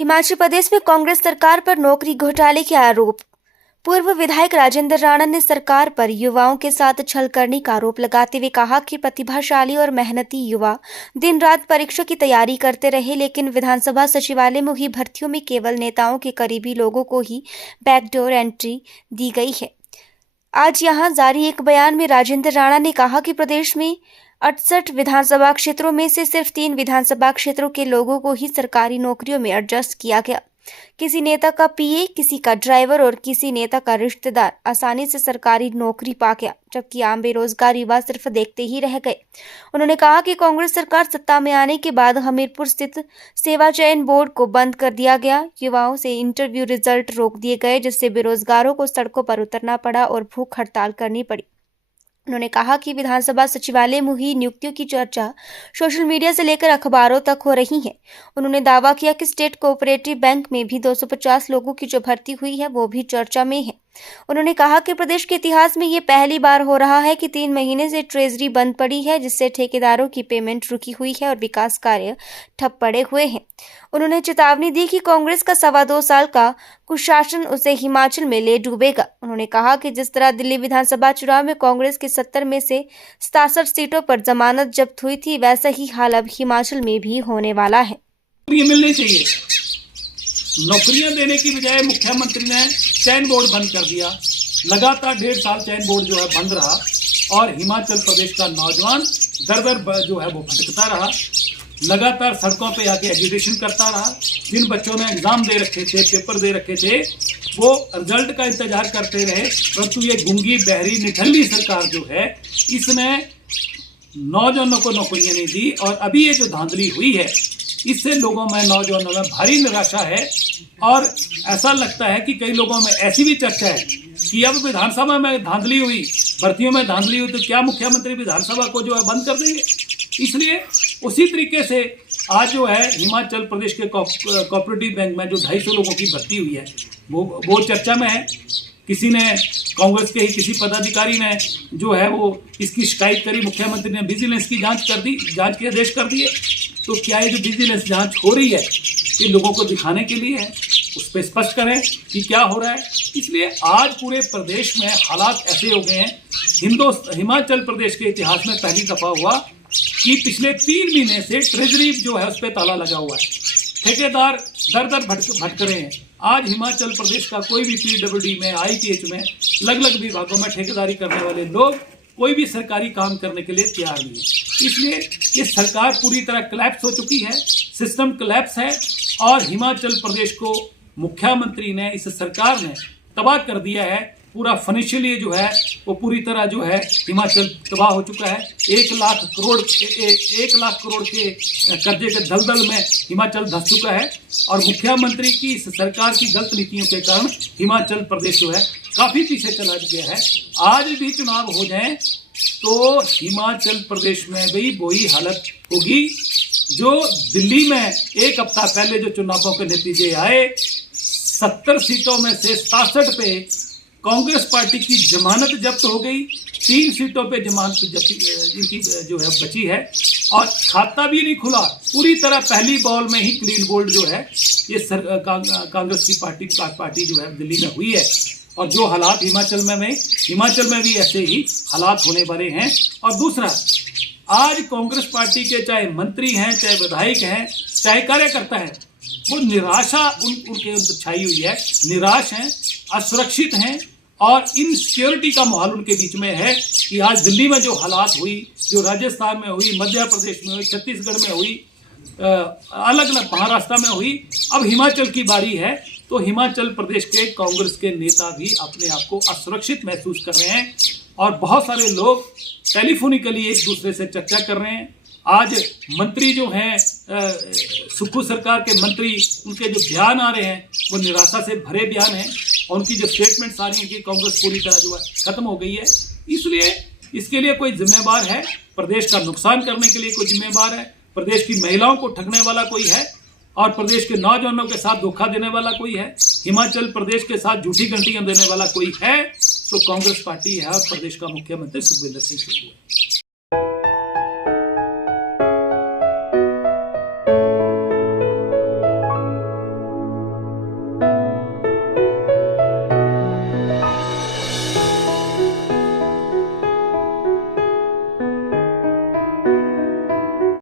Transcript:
हिमाचल प्रदेश में कांग्रेस सरकार पर नौकरी घोटाले के आरोप। पूर्व विधायक राजेंद्र राणा ने सरकार पर युवाओं के साथ छल करने का आरोप लगाते हुए कहा कि प्रतिभाशाली और मेहनती युवा दिन रात परीक्षा की तैयारी करते रहे, लेकिन विधानसभा सचिवालय में हुई भर्तियों में केवल नेताओं के करीबी लोगों को ही बैकडोर एंट्री दी गई है। आज यहां जारी एक बयान में राजेंद्र राणा ने कहा कि प्रदेश में 68 विधानसभा क्षेत्रों में से सिर्फ 3 विधानसभा क्षेत्रों के लोगों को ही सरकारी नौकरियों में एडजस्ट किया गया। किसी नेता का पीए, किसी का ड्राइवर और किसी नेता का रिश्तेदार आसानी से सरकारी नौकरी पा गया, जबकि आम बेरोजगार युवा सिर्फ देखते ही रह गए। उन्होंने कहा कि कांग्रेस सरकार सत्ता में आने के बाद हमीरपुर स्थित सेवा चयन बोर्ड को बंद कर दिया गया। युवाओं से इंटरव्यू रिजल्ट रोक दिए गए, जिससे बेरोजगारों को सड़कों पर उतरना पड़ा और भूख हड़ताल करनी पड़ी। उन्होंने कहा कि विधानसभा सचिवालय में हुई नियुक्तियों की चर्चा सोशल मीडिया से लेकर अखबारों तक हो रही है। उन्होंने दावा किया कि स्टेट कोऑपरेटिव बैंक में भी 250 लोगों की जो भर्ती हुई है वो भी चर्चा में है। उन्होंने कहा कि प्रदेश के इतिहास में ये पहली बार हो रहा है कि 3 महीने से ट्रेजरी बंद पड़ी है, जिससे ठेकेदारों की पेमेंट रुकी हुई है और विकास कार्य ठप पड़े हुए हैं। उन्होंने चेतावनी दी कि कांग्रेस का 2.25 साल का कुशासन उसे हिमाचल में ले डूबेगा। उन्होंने कहा कि जिस तरह दिल्ली विधानसभा चुनाव में कांग्रेस के 70 में से 67 सीटों पर जमानत जब्त हुई थी, वैसा ही हाल अब हिमाचल में भी होने वाला है। ये मिलनी चाहिए। नौकरियां देने की बजाय मुख्यमंत्री ने चयन बोर्ड बंद कर दिया। लगातार 1.5 साल चयन बोर्ड जो है बंद रहा और हिमाचल प्रदेश का नौजवान दर दर जो है वो भटकता रहा। लगातार सड़कों पे आके एजुकेशन करता रहा। जिन बच्चों ने एग्जाम दे रखे थे, पेपर दे रखे थे, वो रिजल्ट का इंतजार करते रहे। परंतु ये गुंगी बहरी निठल्ली सरकार जो है, इसने नौजवानों को नौकरियां नहीं दी। और अभी ये जो धांधली हुई है, इससे लोगों में, नौजवानों में भारी निराशा है। और ऐसा लगता है कि कई लोगों में ऐसी भी चर्चा है कि अब विधानसभा में धांधली हुई, भर्तियों में धांधली हुई, तो क्या मुख्यमंत्री विधानसभा को जो है बंद कर देंगे। इसलिए उसी तरीके से आज जो है हिमाचल प्रदेश के कोऑपरेटिव बैंक में जो 250 लोगों की भर्ती हुई है, वो चर्चा में है। किसी ने, कांग्रेस के ही किसी पदाधिकारी ने जो है वो इसकी शिकायत करी, मुख्यमंत्री ने विजिलेंस की जांच कर दी, जांच के आदेश कर दिए। तो क्या ये जो विजिलेंस जांच हो रही है, ये लोगों को दिखाने के लिए है? उस पर स्पष्ट करें कि क्या हो रहा है। इसलिए आज पूरे प्रदेश में हालात ऐसे हो गए हैं। हिमाचल प्रदेश के इतिहास में पहली दफा हुआ कि पिछले 3 महीने से ट्रेजरी जो है उस पर ताला लगा हुआ है। ठेकेदार दर दर भटक रहे हैं। आज हिमाचल प्रदेश का कोई भी पीडब्ल्यूडी में, आईपीएच में, अलग अलग विभागों में ठेकेदारी करने वाले लोग कोई भी सरकारी काम करने के लिए तैयार नहीं है। इसलिए ये सरकार पूरी तरह कोलैप्स हो चुकी है, सिस्टम कोलैप्स है। और हिमाचल प्रदेश को मुख्यमंत्री ने, इस सरकार ने तबाह कर दिया है। पूरा फाइनेंशियली जो है वो पूरी तरह जो है हिमाचल तबाह हो चुका है। 1 लाख करोड़ के कर्जे के दलदल में हिमाचल धंस चुका है। और मुख्यमंत्री की, इस सरकार की गलत नीतियों के कारण हिमाचल प्रदेश जो है काफी पीछे चला गया है। आज भी चुनाव हो जाए तो हिमाचल प्रदेश में भी वही हालत होगी जो दिल्ली में 1 हफ्ता पहले जो चुनावों के नतीजे आए। 70 सीटों में से 67 पे कांग्रेस पार्टी की जमानत जब्त हो गई। 3 सीटों पे जमानत इनकी जो है बची है और खाता भी नहीं खुला। पूरी तरह पहली बॉल में ही क्लीन बोल्ड जो है ये कांग्रेस की पार्टी जो है दिल्ली में हुई है। और जो हालात हिमाचल में भी ऐसे ही हालात होने वाले हैं। और दूसरा, आज कांग्रेस पार्टी के चाहे मंत्री हैं, चाहे विधायक हैं, चाहे कार्यकर्ता हैं, वो निराशा उनके छाई हुई है। निराश हैं, असुरक्षित हैं और इनसिक्योरिटी का माहौल उनके बीच में है कि आज दिल्ली में जो हालात हुई, जो राजस्थान में हुई, मध्य प्रदेश में हुई, छत्तीसगढ़ में हुई, अलग अलग महाराष्ट्र में हुई, अब हिमाचल की बारी है। तो हिमाचल प्रदेश के कांग्रेस के नेता भी अपने आप को असुरक्षित महसूस कर रहे हैं और बहुत सारे लोग टेलीफोनिकली एक दूसरे से चर्चा कर रहे हैं। आज मंत्री जो हैं, सुक्खू सरकार के मंत्री, उनके जो बयान आ रहे हैं वो निराशा से भरे बयान हैं। और उनकी जो स्टेटमेंट्स आ रही हैं कि कांग्रेस पूरी तरह जो है खत्म हो गई है। इसलिए इसके लिए कोई जिम्मेवार है, प्रदेश का नुकसान करने के लिए कोई जिम्मेवार है, प्रदेश की महिलाओं को ठगने वाला कोई है और प्रदेश के नौजवानों के साथ धोखा देने वाला कोई है, हिमाचल प्रदेश के साथ झूठी घंटियां देने वाला कोई है, तो कांग्रेस पार्टी है और प्रदेश का मुख्यमंत्री सुखविंदर सिंह सुक्खू है।